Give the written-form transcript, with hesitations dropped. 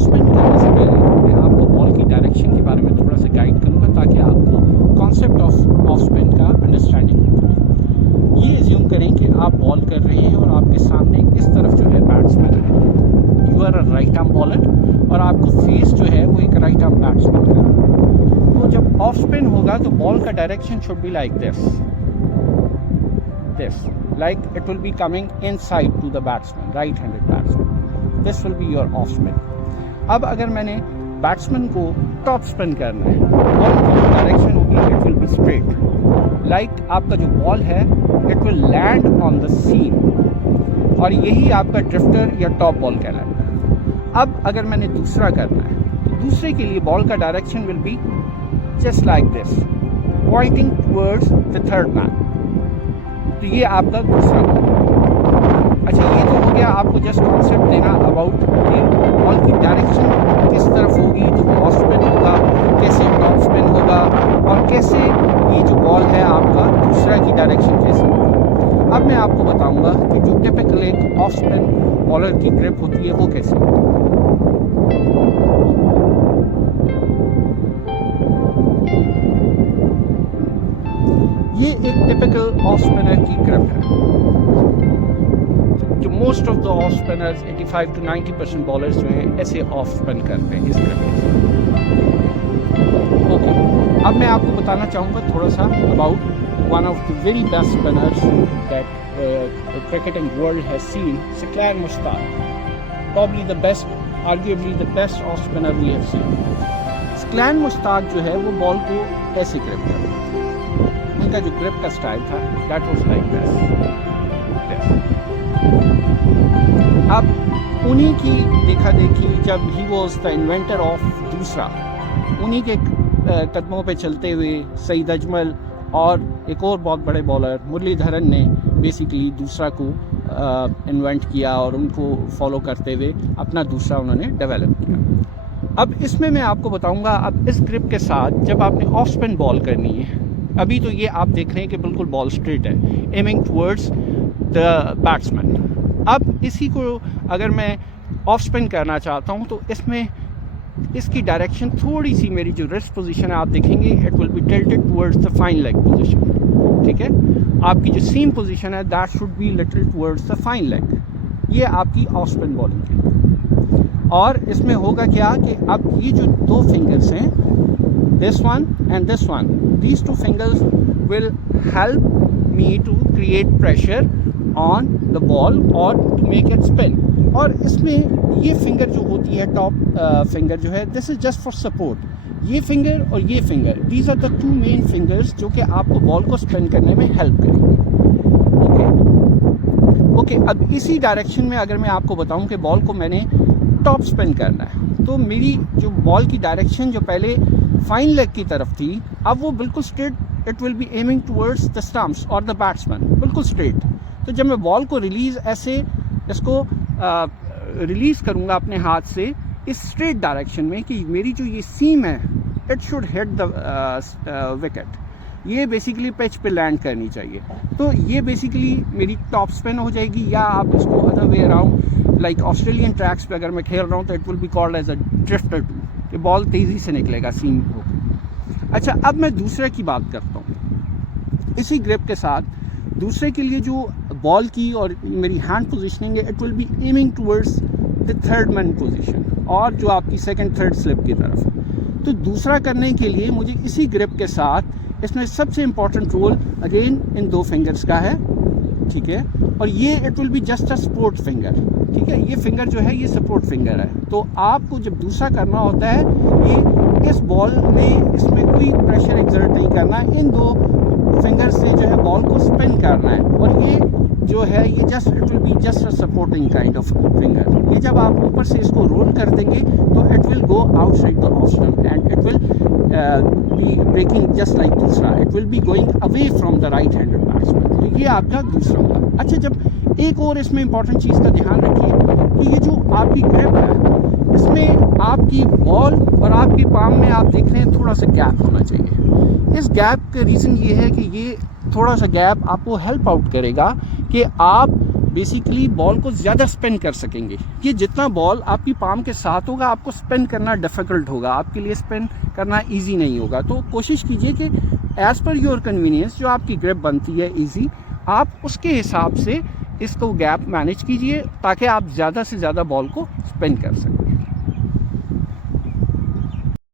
Off spin करने से पहले मैं आपको बॉल की डायरेक्शन के बारे में थोड़ा सा गाइड करूँगा ताकि आपको कॉन्सेप्ट ऑफ स्पिन का अंडरस्टैंडिंग हो। ये एज्यूम करें कि आप बॉल कर रहे हैं और आपके सामने इस तरफ जो है बैट्समैन है, you are a right arm bowler और आपको फेस जो है वो एक राइट आर्म बैट्समैन का। तो जब ऑफ स्पिन होगा तो बॉल का direction should be like this, like it will be coming inside to the batsman, right-handed batsman. This will be your off spin. अब अगर मैंने बैट्समैन को टॉप स्पिन करना है, बॉल की जो डायरेक्शन होगी it will be straight, like आपका जो बॉल है it will land on the seam और यही आपका ड्रिफ्टर या टॉप बॉल कहलाएगा। अब अगर मैंने दूसरा करना है तो दूसरे के लिए बॉल का direction will be just like this, pointing towards the third man. तो ये आपका दूसरा बॉल। अच्छा, ये तो हो गया आपको जस्ट कॉन्सेप्ट देना अबाउट कि बॉल की डायरेक्शन किस तरफ होगी, तो वो ऑफ स्पिन होगा, कैसे टॉप स्पिन होगा और कैसे ये जो बॉल है आपका दूसरा की डायरेक्शन कैसे होगी। अब मैं आपको बताऊंगा कि जो टिपिकल एक ऑफ स्पिन बॉलर की ग्रिप होती है वो कैसे होगी। ये एक टिपिकल ऑफ स्पिनर की ग्रिप है जो most of the off spinners 85 to 90% bowlers जो हैं ऐसे ऑफ स्पिन करते हैं इस ग्रिप के साथ। ओके, अब मैं आपको बताना चाहूँगा थोड़ा सा about one of the very best spinners that cricketing world has seen, Saqlain Mushtaq, probably the best, arguably the best of spinner we have seen. Saqlain Mushtaq जो है वो बॉल को ऐसे ग्रिप करते हैं, उनका जो ग्रिप का स्टाइल था दैट वाज लाइक दिस। अब उन्हीं की देखा देखी जब he was the inventor of दूसरा, उन्हीं के कदमों पे चलते हुए सईद अजमल और एक और बहुत बड़े बॉलर मुरलीधरन ने बेसिकली दूसरा को इन्वेंट किया और उनको फॉलो करते हुए अपना दूसरा उन्होंने डेवलप किया। अब इसमें मैं आपको बताऊंगा, अब इस ग्रिप के साथ जब आपने ऑफ स्पिन बॉल करनी है, अभी तो ये आप देख रहे हैं कि बिल्कुल बॉल स्ट्रेट है, एमिंग टुवर्ड्स द बैट्समैन। अब इसी को अगर मैं ऑफ स्पिन करना चाहता हूँ तो इसमें इसकी डायरेक्शन थोड़ी सी, मेरी जो रिस्ट पोजीशन है आप देखेंगे it will B tilted towards the fine leg position. ठीक है, आपकी जो सीम पोजीशन है that should be little towards the fine leg. ये आपकी ऑफ स्पिन बॉलिंग है। और इसमें होगा क्या कि अब ये जो दो फिंगर्स हैं, this one and this one, these two fingers will help me to create pressure on the ball or to make it spin। और इसमें ये फिंगर जो होती है टॉप फिंगर जो है, this is just for support. ये फिंगर और ये finger, these are the two main fingers जो कि आपको बॉल को स्पिन करने में हेल्प करेंगे। ओके, अब इसी डायरेक्शन में अगर मैं आपको बताऊं कि बॉल को मैंने टॉप स्पिन करना है तो मेरी जो बॉल की डायरेक्शन जो पहले फाइन लेग की तरफ थी, अब वो बिल्कुल straight, it will B aiming towards the stumps और द बैट्समैन, बिल्कुल स्ट्रेट। तो जब मैं बॉल को रिलीज ऐसे इसको रिलीज करूंगा अपने हाथ से इस स्ट्रेट डायरेक्शन में कि मेरी जो ये सीम है it should hit the wicket, ये बेसिकली पिच पे लैंड करनी चाहिए। तो ये बेसिकली मेरी टॉप स्पिन हो जाएगी, या आप इसको other way around like Australian tracks पे अगर मैं खेल रहा हूँ तो it will be called as a drifter too, कि बॉल तेज़ी से निकलेगा सीम होकर। अच्छा, अब मैं दूसरे की बात करता हूँ। इसी ग्रिप के साथ दूसरे के लिए जो बॉल की और मेरी हैंड पोजीशनिंग है it will B aiming towards the third man position और जो आपकी सेकंड थर्ड स्लिप की तरफ। तो दूसरा करने के लिए मुझे इसी ग्रिप के साथ इसमें सबसे इम्पॉर्टेंट रोल अगेन इन दो फिंगर्स का है। ठीक है, और ये it will be just a support finger. ठीक है, ये फिंगर जो है ये सपोर्ट फिंगर है। तो आपको जब दूसरा करना होता है, ये इस बॉल में इसमें कोई प्रेशर एक्सर्ट नहीं करना, इन दो फिंगर से जो है बॉल को स्पिन करना है। और ये जो है ये just it will be just a supporting kind of finger. ये जब आप ऊपर से इसको रोल कर देंगे तो it will go outside the off stump and it will be breaking just like doosra, it will be going away from the right handed batsman. तो ये आपका दूसरा होगा। अच्छा, जब एक और इसमें इंपॉर्टेंट चीज़ का ध्यान रखिए कि ये जो आपकी ग्रिप है इसमें आपकी बॉल और आपकी पाम में आप देख रहे हैं थोड़ा सा गैप होना चाहिए। इस गैप का रीज़न ये है कि ये थोड़ा सा गैप आपको हेल्प आउट करेगा कि आप बेसिकली बॉल को ज़्यादा स्पिन कर सकेंगे। ये जितना बॉल आपकी पाम के साथ होगा आपको स्पिन करना डिफ़िकल्ट होगा, आपके लिए स्पिन करना इजी नहीं होगा। तो कोशिश कीजिए कि एज़ पर योर कन्वीनियंस जो आपकी ग्रिप बनती है इजी, आप उसके हिसाब से इसको गैप मैनेज कीजिए ताकि आप ज़्यादा से ज़्यादा बॉल को स्पिन कर सकें।